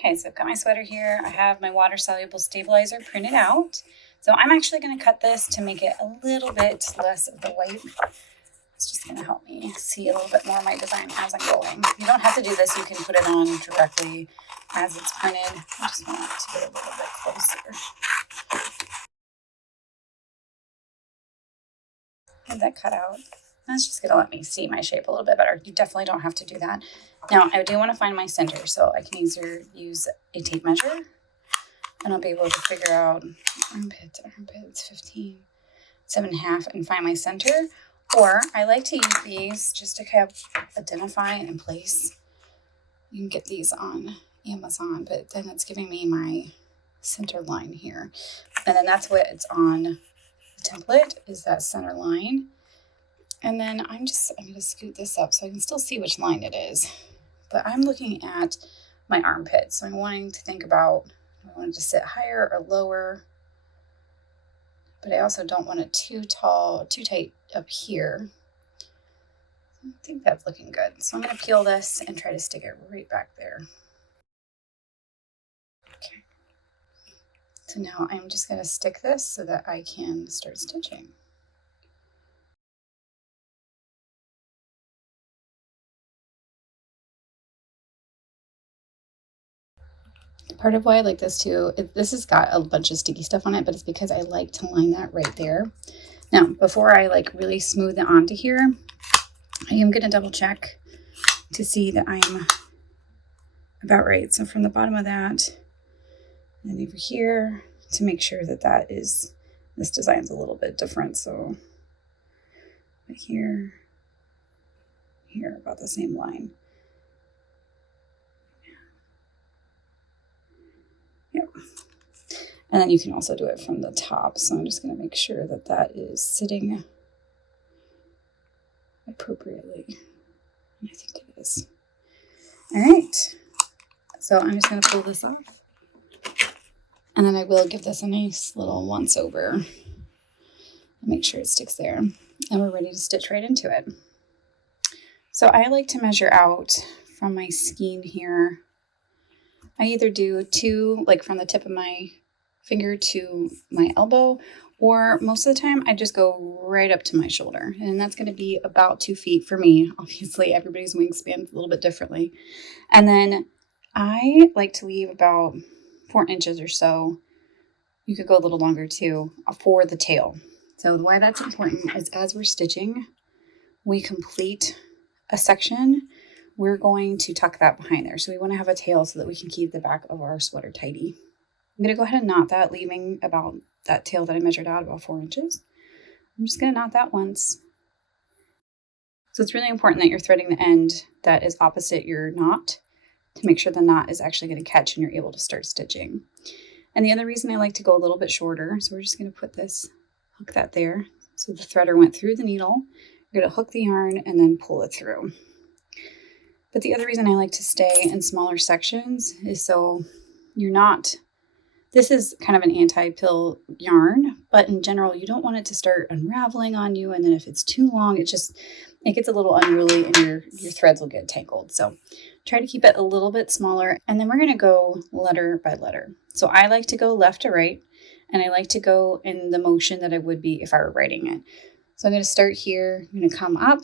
Okay, so I've got my sweater here. I have my water-soluble stabilizer printed out. So I'm actually going to cut this to make it a little bit less of the white. It's just going to help me see a little bit more of my design as I'm going. You don't have to do this. You can put it on directly as it's printed. I just want it to get a little bit closer. Get that cut out. That's just going to let me see my shape a little bit better. You definitely don't have to do that. Now, I do want to find my center, so I can either use a tape measure, and I'll be able to figure out armpits, 15, 7.5, and find my center. Or I like to use these just to kind of identify and place. You can get these on Amazon, but then it's giving me my center line here. And then that's what it's on the template, is that center line. And then I'm going to scoot this up so I can still see which line it is. But I'm looking at my armpit. So I'm wanting to think about, I want it to sit higher or lower. But I also don't want it too tall, too tight up here. I think that's looking good. So I'm going to peel this and try to stick it right back there. Okay. So now I'm just going to stick this so that I can start stitching. Part of why I like this too, this has got a bunch of sticky stuff on it, but it's because I like to line that right there. Now, before I really smooth it onto here, I am going to double check to see that I'm about right. So from the bottom of that, and over here, to make sure that this design's a little bit different. So right here, about the same line. Yep. And then you can also do it from the top. So I'm just going to make sure that that is sitting appropriately. And I think it is. All right. So I'm just going to pull this off. And then I will give this a nice little once over. Make sure it sticks there. And we're ready to stitch right into it. So I like to measure out from my skein here. I either do 2, from the tip of my finger to my elbow, or most of the time I just go right up to my shoulder. And that's going to be about 2 feet for me. Obviously, everybody's wingspan is a little bit differently. And then I like to leave about 4 inches or so. You could go a little longer too, for the tail. So why that's important is as we're stitching, we complete a section, we're going to tuck that behind there. So we want to have a tail so that we can keep the back of our sweater tidy. I'm going to go ahead and knot that, leaving about that tail that I measured out about 4 inches. I'm just going to knot that once. So it's really important that you're threading the end that is opposite your knot to make sure the knot is actually going to catch and you're able to start stitching. And the other reason I like to go a little bit shorter, so we're just going to put this, hook that there. So the threader went through the needle. You're going to hook the yarn and then pull it through. But the other reason I like to stay in smaller sections is so you're not, this is kind of an anti-pill yarn, but in general, you don't want it to start unraveling on you. And then if it's too long, it gets a little unruly and your threads will get tangled. So try to keep it a little bit smaller. And then we're going to go letter by letter. So I like to go left to right, and I like to go in the motion that I would be if I were writing it. So I'm going to start here. I'm going to come up,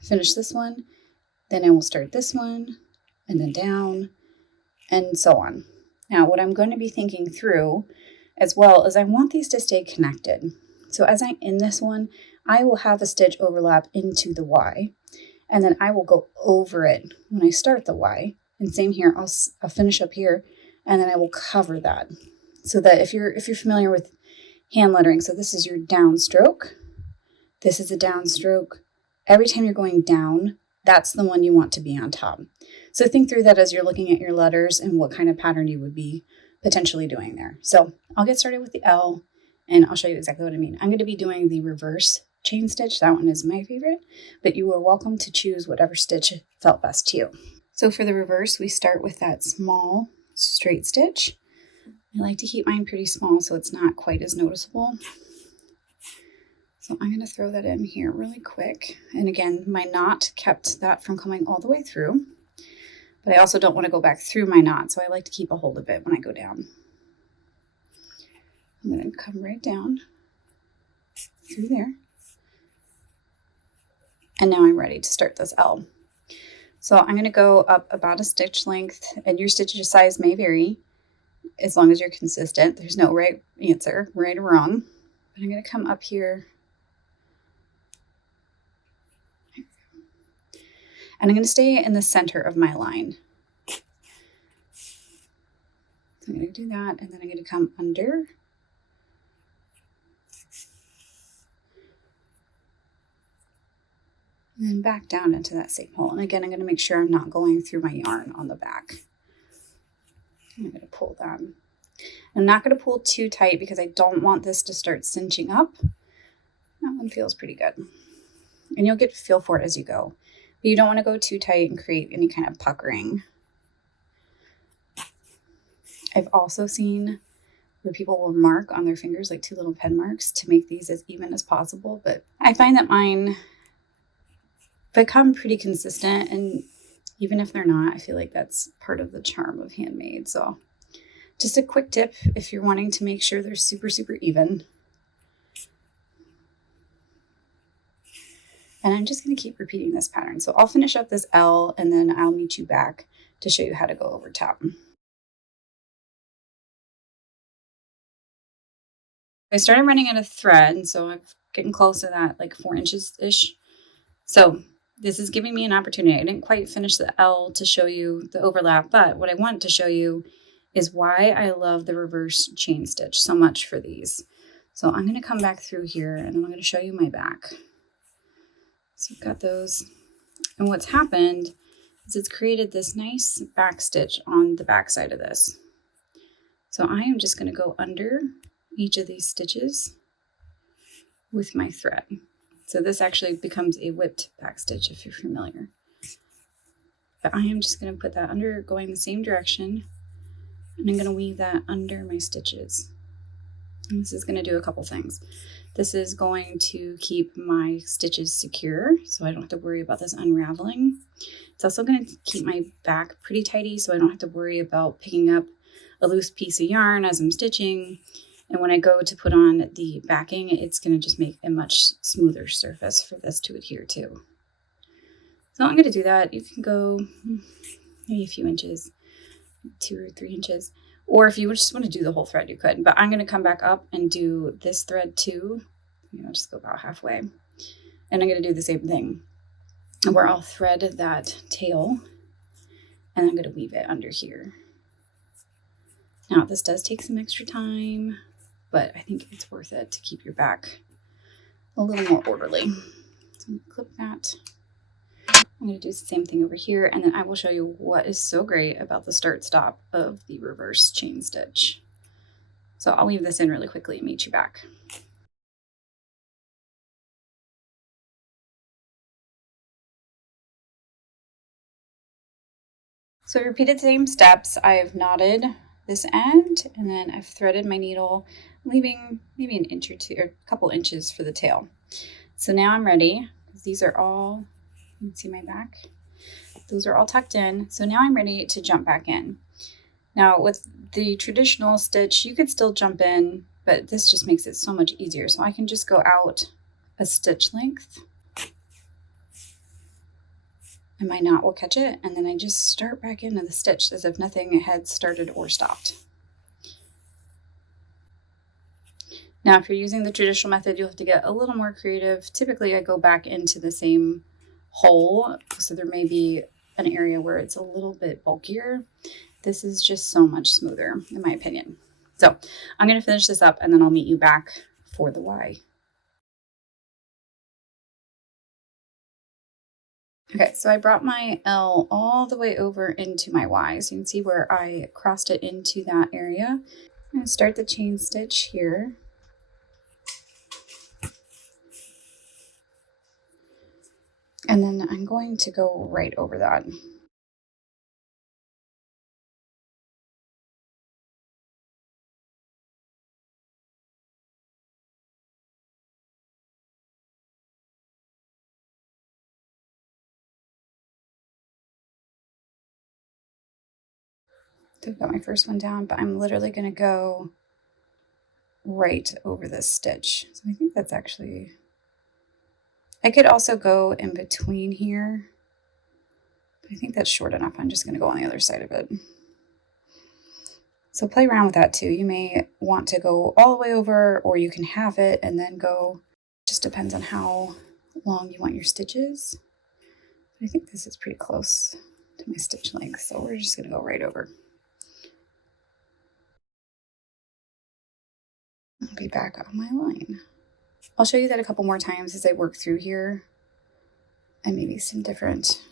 finish this one. Then I will start this one, and then down, and so on. Now, what I'm going to be thinking through as well is I want these to stay connected. So as I end this one, I will have a stitch overlap into the Y, and then I will go over it when I start the Y. And same here, I'll finish up here, and then I will cover that. So that if you're familiar with hand lettering, so this is your downstroke, this is a downstroke. Every time you're going down, that's the one you want to be on top. So think through that as you're looking at your letters and what kind of pattern you would be potentially doing there. So I'll get started with the L, and I'll show you exactly what I mean. I'm going to be doing the reverse chain stitch. That one is my favorite, but you are welcome to choose whatever stitch felt best to you. So for the reverse, we start with that small straight stitch. I like to keep mine pretty small so it's not quite as noticeable. So I'm going to throw that in here really quick. And again, my knot kept that from coming all the way through. but I also don't want to go back through my knot, so I like to keep a hold of it when I go down. I'm going to come right down through there. And now I'm ready to start this L. So I'm going to go up about a stitch length, and your stitch size may vary as long as you're consistent. There's no right answer, right or wrong. But I'm going to come up here. And I'm going to stay in the center of my line. So I'm going to do that, and then I'm going to come under. And then back down into that same hole. And again, I'm going to make sure I'm not going through my yarn on the back. I'm going to pull that. I'm not going to pull too tight because I don't want this to start cinching up. That one feels pretty good. And you'll get a feel for it as you go. But you don't want to go too tight and create any kind of puckering. I've also seen where people will mark on their fingers like 2 little pen marks to make these as even as possible. But I find that mine become pretty consistent, and even if they're not, I feel like that's part of the charm of handmade. So just a quick tip if you're wanting to make sure they're super, super even. And I'm just going to keep repeating this pattern. So I'll finish up this L, and then I'll meet you back to show you how to go over top. I started running out of thread, so I'm getting close to that, like 4 inches-ish. So this is giving me an opportunity. I didn't quite finish the L to show you the overlap, but what I want to show you is why I love the reverse chain stitch so much for these. So I'm going to come back through here, and I'm going to show you my back. So I've got those. And what's happened is it's created this nice back stitch on the back side of this. So I am just going to go under each of these stitches with my thread. So this actually becomes a whipped back stitch if you're familiar. But I am just going to put that under, going the same direction, and I'm going to weave that under my stitches. And this is going to do a couple things. This is going to keep my stitches secure, so I don't have to worry about this unraveling. It's also going to keep my back pretty tidy, so I don't have to worry about picking up a loose piece of yarn as I'm stitching. And when I go to put on the backing, it's going to just make a much smoother surface for this to adhere to. So I'm going to do that. You can go maybe a few inches, 2 or 3 inches. Or if you just want to do the whole thread, you could. But I'm going to come back up and do this thread too. I'll just go about halfway. And I'm going to do the same thing, where I'll thread that tail, and I'm going to weave it under here. Now, this does take some extra time, but I think it's worth it to keep your back a little more orderly. So I'm going to clip that. I'm going to do the same thing over here, and then I will show you what is so great about the start-stop of the reverse chain stitch. So I'll weave this in really quickly and meet you back. So I repeated the same steps. I've knotted this end, and then I've threaded my needle, leaving maybe an inch or two, or a couple inches for the tail. So now I'm ready, because these are all, you can see my back. Those are all tucked in. So now I'm ready to jump back in. Now with the traditional stitch, you could still jump in, but this just makes it so much easier. So I can just go out a stitch length, and my knot will catch it, and then I just start back into the stitch as if nothing had started or stopped. Now, if you're using the traditional method, you'll have to get a little more creative. Typically, I go back into the same hole, so there may be an area where it's a little bit bulkier. This is just so much smoother, in my opinion. So I'm going to finish this up, and then I'll meet you back for the Y. Okay, so I brought my L all the way over into my Y. So you can see where I crossed it into that area. I'm going to start the chain stitch here. And then I'm going to go right over that. So I've got my first one down, but I'm literally going to go right over this stitch. So I think that's actually, I could also go in between here, but I think that's short enough. I'm just going to go on the other side of it. So play around with that too. You may want to go all the way over, or you can halve it and then go. Just depends on how long you want your stitches. I think this is pretty close to my stitch length, so we're just going to go right over. I'll be back on my line. I'll show you that a couple more times as I work through here, and maybe some different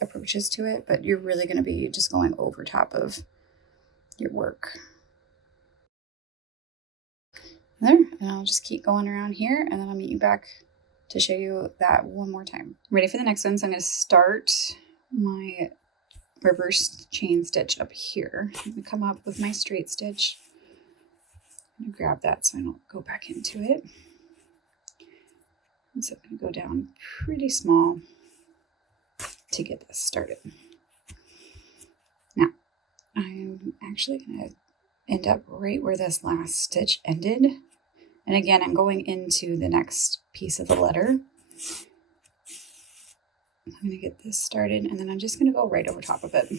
approaches to it, but you're really going to be just going over top of your work. There, and I'll just keep going around here, and then I'll meet you back to show you that one more time. Ready for the next one, so I'm going to start my reverse chain stitch up here. I'm going to come up with my straight stitch. I'm going to grab that so I don't go back into it. And so I'm going to go down pretty small to get this started. Now, I'm actually going to end up right where this last stitch ended. And again, I'm going into the next piece of the letter. I'm going to get this started, and then I'm just going to go right over top of it.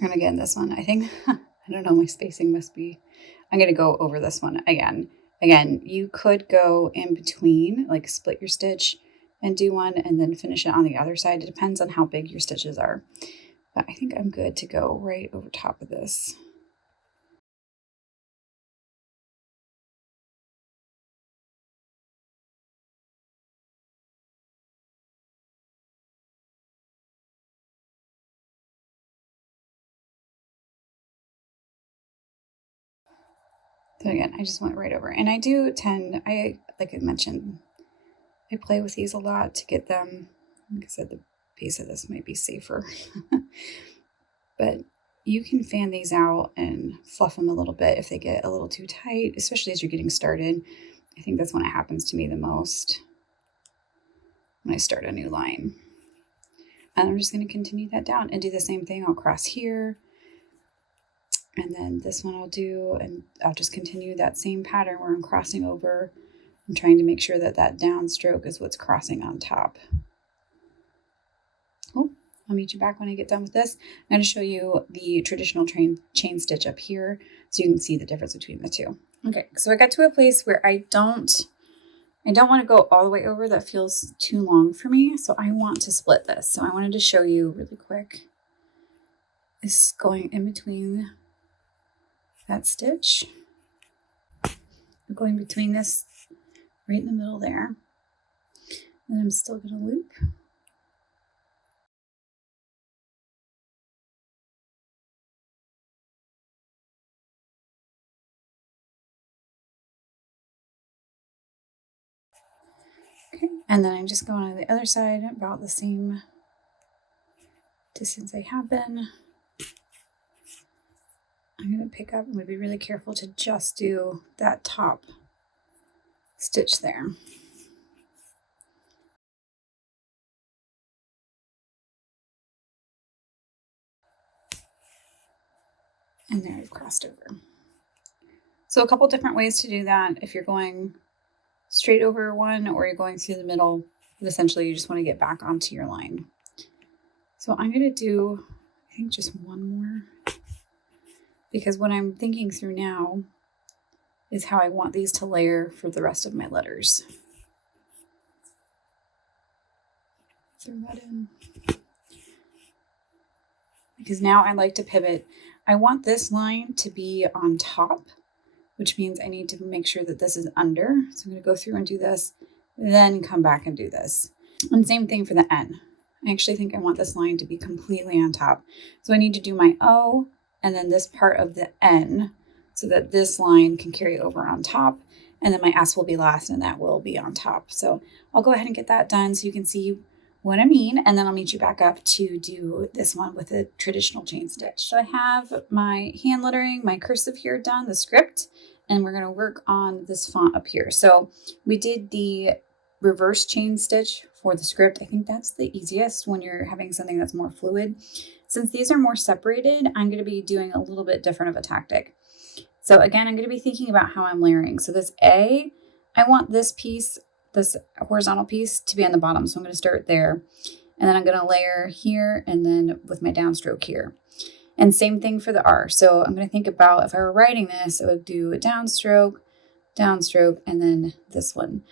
And again, this one, I think, I don't know, my spacing must be, I'm going to go over this one again. Again, you could go in between, like split your stitch and do one and then finish it on the other side. It depends on how big your stitches are. But I think I'm good to go right over top of this. So again, I just went right over. And I do tend, like I mentioned, I play with these a lot to get them, like I said, the base of this might be safer. But you can fan these out and fluff them a little bit if they get a little too tight, especially as you're getting started. I think that's when it happens to me the most, when I start a new line. And I'm just going to continue that down and do the same thing. I'll cross here. And then this one I'll do, and I'll just continue that same pattern where I'm crossing over. I'm trying to make sure that that downstroke is what's crossing on top. Oh, I'll meet you back when I get done with this. I'm going to show you the traditional chain stitch up here so you can see the difference between the two. Okay, so I got to a place where I don't want to go all the way over. That feels too long for me. So I want to split this. So I wanted to show you really quick. Is going in between that stitch. I'm going between this right in the middle there. And I'm still going to loop. Okay, and then I'm just going on the other side about the same distance I have been. I'm going to pick up, I'm going to be really careful to just do that top stitch there. And there I've crossed over. So a couple different ways to do that. If you're going straight over one or you're going through the middle, but essentially you just want to get back onto your line. So I'm going to do, I think, just one more, because what I'm thinking through now is how I want these to layer for the rest of my letters. Throw that in. Because now I like to pivot. I want this line to be on top, which means I need to make sure that this is under. So I'm going to go through and do this, then come back and do this. And same thing for the N. I actually think I want this line to be completely on top. So I need to do my O and then this part of the N so that this line can carry over on top. And then my S will be last and that will be on top. So I'll go ahead and get that done so you can see what I mean, and then I'll meet you back up to do this one with a traditional chain stitch. So I have my hand lettering, my cursive here done, the script, and we're going to work on this font up here. So we did the reverse chain stitch for the script. I think that's the easiest when you're having something that's more fluid. Since these are more separated, I'm going to be doing a little bit different of a tactic. So again, I'm going to be thinking about how I'm layering. So this A, I want this piece, this horizontal piece, to be on the bottom. So I'm going to start there, and then I'm going to layer here and then with my downstroke here. And same thing for the R. So I'm going to think about if I were writing this, I would do a downstroke, downstroke, and then this one.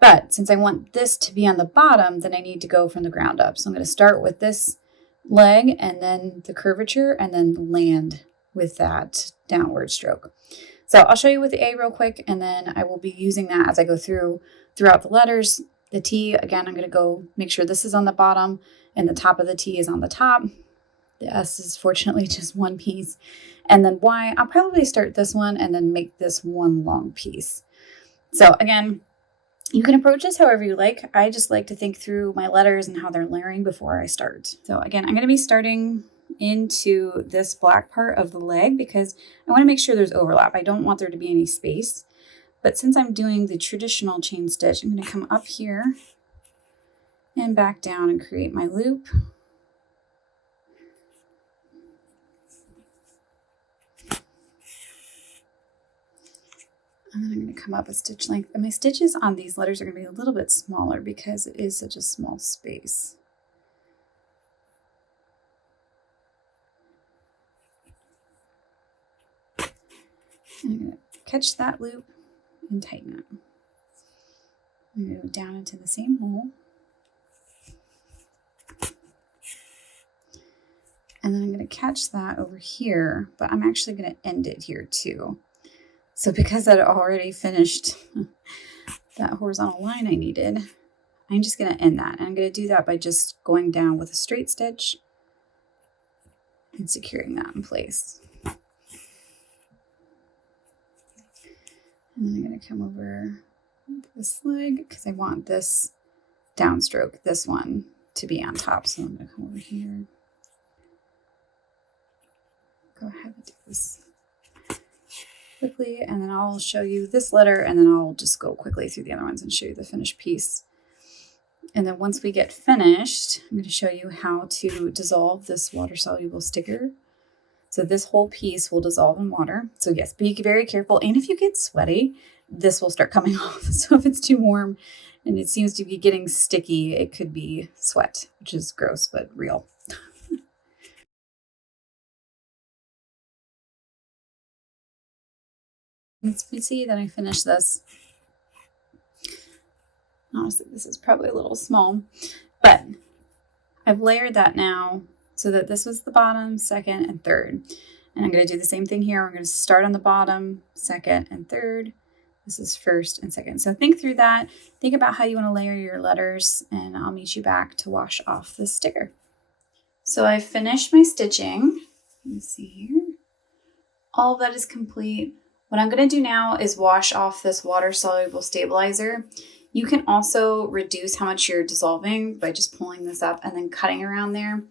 But since I want this to be on the bottom, then I need to go from the ground up. So I'm going to start with this leg and then the curvature and then land with that downward stroke. So I'll show you with the A real quick, and then I will be using that as I go throughout the letters. The T, again, I'm going to go make sure this is on the bottom and the top of the T is on the top. The S is fortunately just one piece. And then Y, I'll probably start this one and then make this one long piece. So again, you can approach this however you like. I just like to think through my letters and how they're layering before I start. So again, I'm going to be starting into this black part of the leg because I want to make sure there's overlap. I don't want there to be any space. But since I'm doing the traditional chain stitch, I'm going to come up here and back down and create my loop. And then I'm going to come up a stitch length. And my stitches on these letters are going to be a little bit smaller because it is such a small space. And I'm going to catch that loop and tighten it. I'm going to go down into the same hole. And then I'm going to catch that over here, but I'm actually going to end it here too. So because I'd already finished that horizontal line I needed, I'm just going to end that. And I'm going to do that by just going down with a straight stitch and securing that in place. And then I'm going to come over this leg because I want this downstroke, this one, to be on top. So I'm going to come over here. Go ahead and do this quickly, and then I'll show you this letter, and then I'll just go quickly through the other ones and show you the finished piece. And then once we get finished, I'm going to show you how to dissolve this water-soluble sticker. So this whole piece will dissolve in water. So yes, be very careful. And if you get sweaty, this will start coming off. So if it's too warm and it seems to be getting sticky, it could be sweat, which is gross, but real. As you can see that I finished this. Honestly, this is probably a little small, but I've layered that now so that this was the bottom, second, and third. And I'm going to do the same thing here. We're going to start on the bottom, second, and third. This is first and second. So think through that. Think about how you want to layer your letters, and I'll meet you back to wash off the sticker. So I finished my stitching. Let me see here. All of that is complete. What I'm going to do now is wash off this water-soluble stabilizer. You can also reduce how much you're dissolving by just pulling this up and then cutting around there.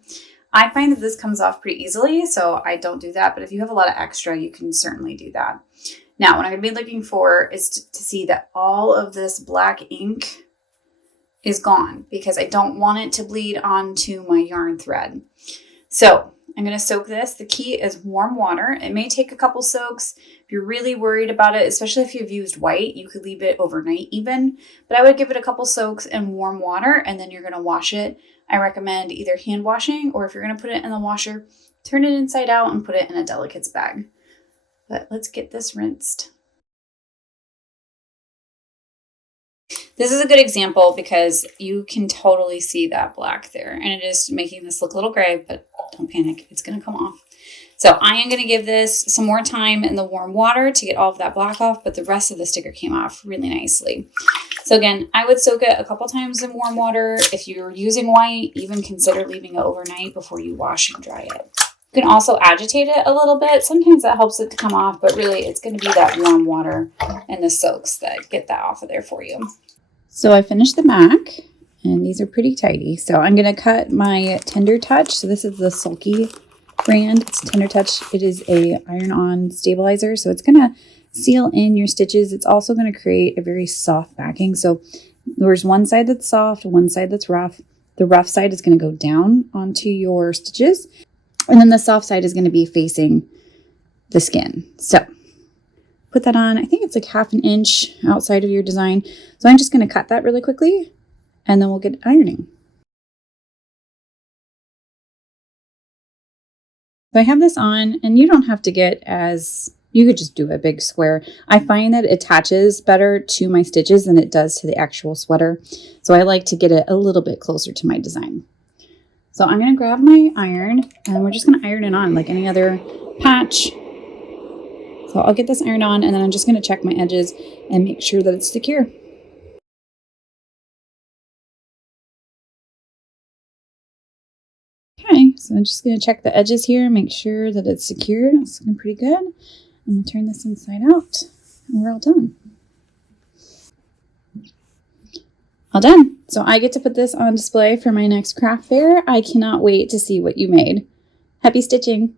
I find that this comes off pretty easily, so I don't do that. But if you have a lot of extra, you can certainly do that. Now, what I'm going to be looking for is to see that all of this black ink is gone because I don't want it to bleed onto my yarn thread. So I'm going to soak this. The key is warm water. It may take a couple soaks. If you're really worried about it, especially if you've used white, you could leave it overnight even. But I would give it a couple soaks in warm water, and then you're going to wash it. I recommend either hand washing, or if you're going to put it in the washer, turn it inside out and put it in a delicates bag. But let's get this rinsed. This is a good example because you can totally see that black there, and it is making this look a little gray, but don't panic, it's going to come off. So I am going to give this some more time in the warm water to get all of that black off, but the rest of the sticker came off really nicely. So again, I would soak it a couple times in warm water. If you're using white, even consider leaving it overnight before you wash and dry it. You can also agitate it a little bit. Sometimes that helps it to come off, but really it's going to be that warm water and the soaks that get that off of there for you. So I finished the back, And these are pretty tidy. So I'm going to cut my Tender Touch. So this is the Sulky brand. It's Tender Touch. It is a iron-on stabilizer. So it's going to seal in your stitches. It's also going to create a very soft backing. So there's one side that's soft, one side that's rough. The rough side is going to go down onto your stitches. And then the soft side is going to be facing the skin. So put that on. I think it's like 1/2 inch outside of your design. So I'm just going to cut that really quickly and then we'll get ironing. So I have this on, and you don't have to get you could just do a big square. I find that it attaches better to my stitches than it does to the actual sweater. So I like to get it a little bit closer to my design. So I'm going to grab my iron and we're just going to iron it on like any other patch. So I'll get this iron on and then I'm just going to check my edges and make sure that it's secure. Okay, so I'm just going to check the edges here, make sure that it's secured. It's looking pretty good. I'm going to turn this inside out and we're all done. All done. So I get to put this on display for my next craft fair. I cannot wait to see what you made. Happy stitching!